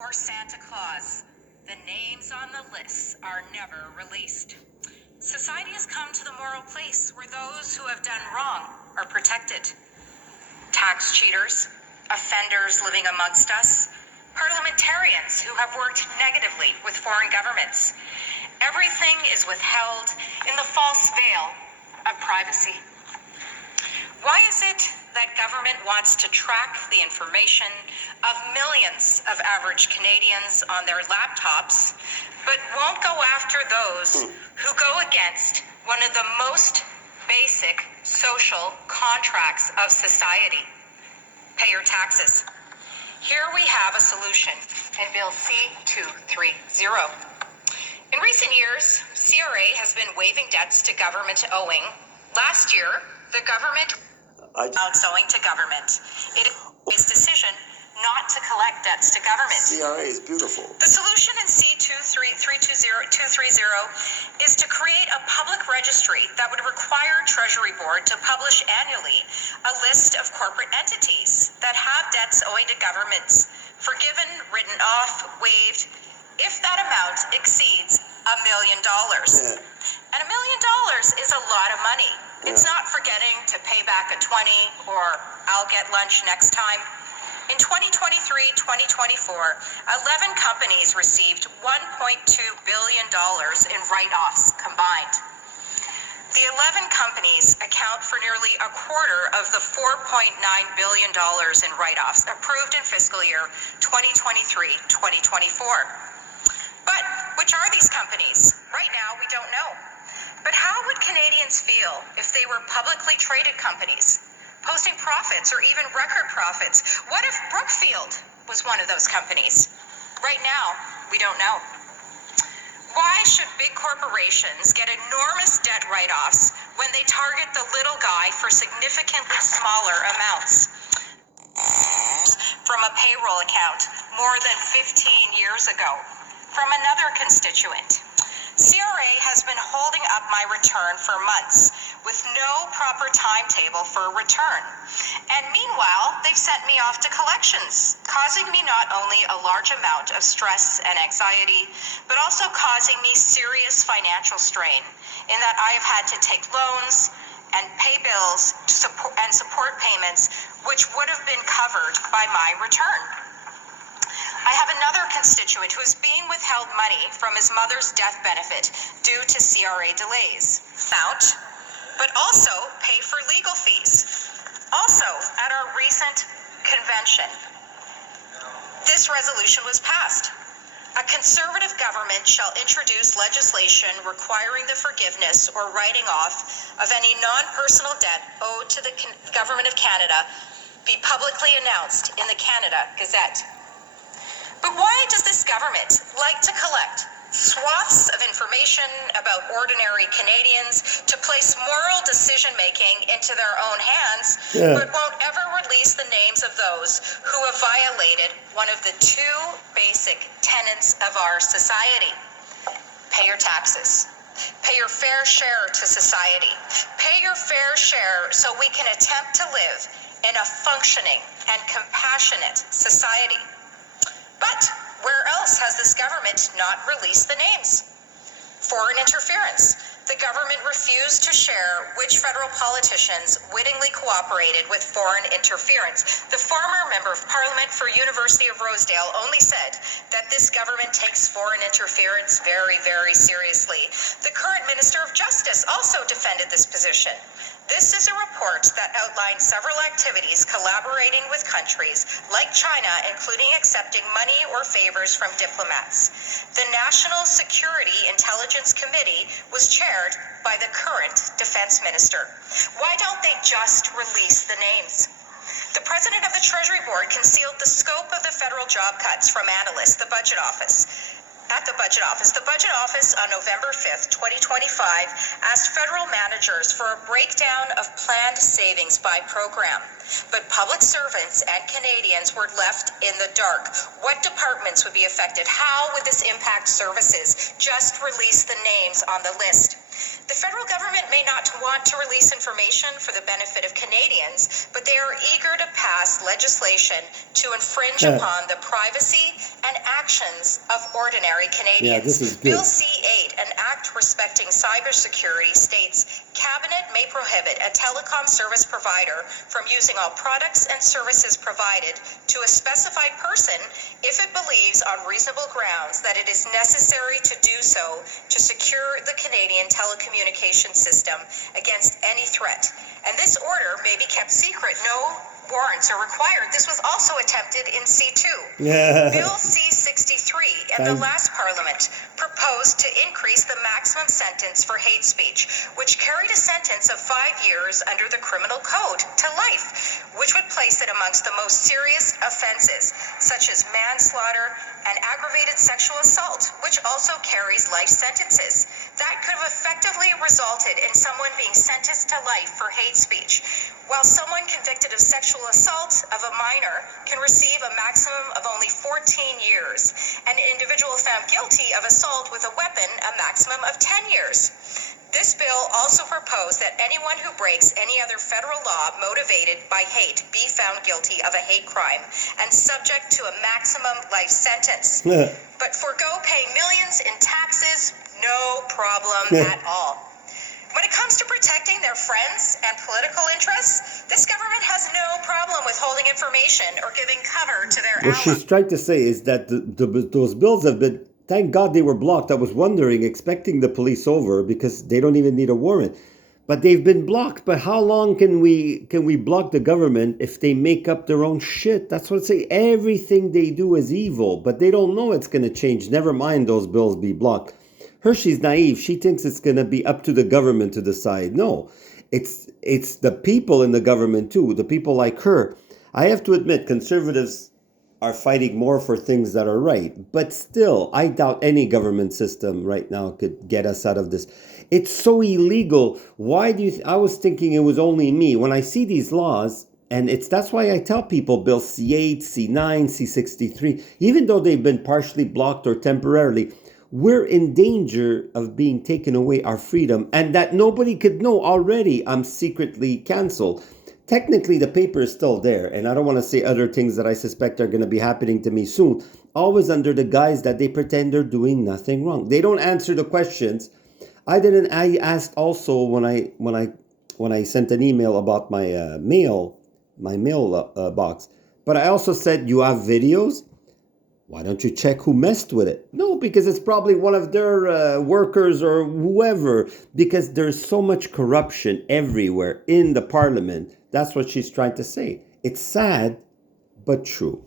Or Santa Claus, the names on the lists are never released. Society has come to the moral place where those who have done wrong are protected. Tax cheaters, offenders living amongst us, parliamentarians who have worked negatively with foreign governments. Everything is withheld in the false veil of privacy. Why is it that government wants to track the information of millions of average Canadians on their laptops, but won't go after those who go against one of the most basic social contracts of society? Pay your taxes. Here we have a solution in Bill C-230. In recent years, CRA has been waiving debts to government owing. Last year, the government owing to government. It is its decision not to collect debts to government. CRA is beautiful. The solution in C-230 is to create a public registry that would require Treasury Board to publish annually a list of corporate entities that have debts owing to governments, forgiven, written off, waived, if that amount exceeds $1 million. Yeah. And $1 million is a lot of money. It's not forgetting to pay back a 20 or I'll get lunch next time. In 2023-2024, 11 companies received $1.2 billion in write-offs combined. The 11 companies account for nearly a quarter of the $4.9 billion in write-offs approved in fiscal year 2023-2024. But which are these companies? Right now, we don't know. But how would Canadians feel if they were publicly traded companies, posting profits or even record profits? What if Brookfield was one of those companies? Right now, we don't know. Why should big corporations get enormous debt write-offs when they target the little guy for significantly smaller amounts? From a payroll account more than 15 years ago, from another constituent. CRA has been holding up my return for months with no proper timetable for return. And meanwhile, they've sent me off to collections, causing me not only a large amount of stress and anxiety, but also causing me serious financial strain in that I have had to take loans and pay bills to support payments which would have been covered by my return. I have another constituent who is being withheld money from his mother's death benefit due to CRA delays. But also pay for legal fees. Also, at our recent convention, this resolution was passed. A Conservative government shall introduce legislation requiring the forgiveness or writing off of any non-personal debt owed to the Government of Canada be publicly announced in the Canada Gazette. But why does this government like to collect swaths of information about ordinary Canadians to place moral decision-making into their own hands, but won't ever release the names of those who have violated one of the two basic tenets of our society? Pay your taxes. Pay your fair share to society. Pay your fair share so we can attempt to live in a functioning and compassionate society. But where else has this government not released the names? Foreign interference. The government refused to share which federal politicians wittingly cooperated with foreign interference. The former member of Parliament for University of Rosedale only said that this government takes foreign interference very, very seriously. The current Minister of Justice also defended this position. This is a report that outlines several activities collaborating with countries like China, including accepting money or favors from diplomats. The National Security Intelligence Committee was chaired by the current Defense Minister. Why don't they just release the names? The President of the Treasury Board concealed the scope of the federal job cuts from analysts, the Budget Office. The Budget Office on November 5th, 2025, asked federal managers for a breakdown of planned savings by program. But public servants and Canadians were left in the dark. What departments would be affected? How would this impact services? Just release the names on the list. The federal government may not want to release information for the benefit of Canadians, but they are eager to pass legislation to infringe upon the privacy and actions of ordinary Canadians. Yeah, this is good. Bill C-8, an act respecting cybersecurity, states Cabinet may prohibit a telecom service provider from using all products and services provided to a specified person if it believes on reasonable grounds that it is necessary to do so to secure the Canadian telecommunication system against any threat. And this order may be kept secret. No warrants are required. This was also attempted in C2. Yeah. Bill C-63 in the last Parliament proposed to increase the maximum sentence for hate speech, which carried a sentence of 5 years under the Criminal Code to life, which would place it amongst the most serious offenses, such as manslaughter and aggravated sexual assault, which also carries life sentences. That could have effectively resulted in someone being sentenced to life for hate speech, while someone convicted of sexual assault of a minor can receive a maximum of only 14 years, and an individual found guilty of assault with a weapon a maximum of 10 years. This bill also proposed that anyone who breaks any other federal law motivated by hate be found guilty of a hate crime and subject to a maximum life sentence. But forego paying millions in taxes, no problem at all. When it comes to protecting their friends and political interests, this government has no problem with holding information or giving cover to their What allies. she's trying to say is that those bills have been, thank God they were blocked. I was wondering, expecting the police over because they don't even need a warrant. But they've been blocked. But how long can we block the government if they make up their own shit? That's what I say. Everything they do is evil, but they don't know it's going to change. Never mind those bills be blocked. Hershey's naive. She thinks it's going to be up to the government to decide. No, it's the people in the government too, the people like her. I have to admit, conservatives are fighting more for things that are right. But still, I doubt any government system right now could get us out of this. It's so illegal. Why do you... I was thinking it was only me. When I see these laws, and that's why I tell people Bill C-8, C-9, C-63, even though they've been partially blocked or temporarily, we're in danger of being taken away our freedom, and that nobody could know already. I'm secretly canceled. Technically, the paper is still there, and I don't want to say other things that I suspect are going to be happening to me soon, always under the guise that they pretend they're doing nothing wrong. They don't answer the questions. I asked also when I sent an email about my mail box, but I also said, you have videos? Why don't you check who messed with it? No, because it's probably one of their workers or whoever, because there's so much corruption everywhere in the parliament. That's what she's trying to say. It's sad, but true.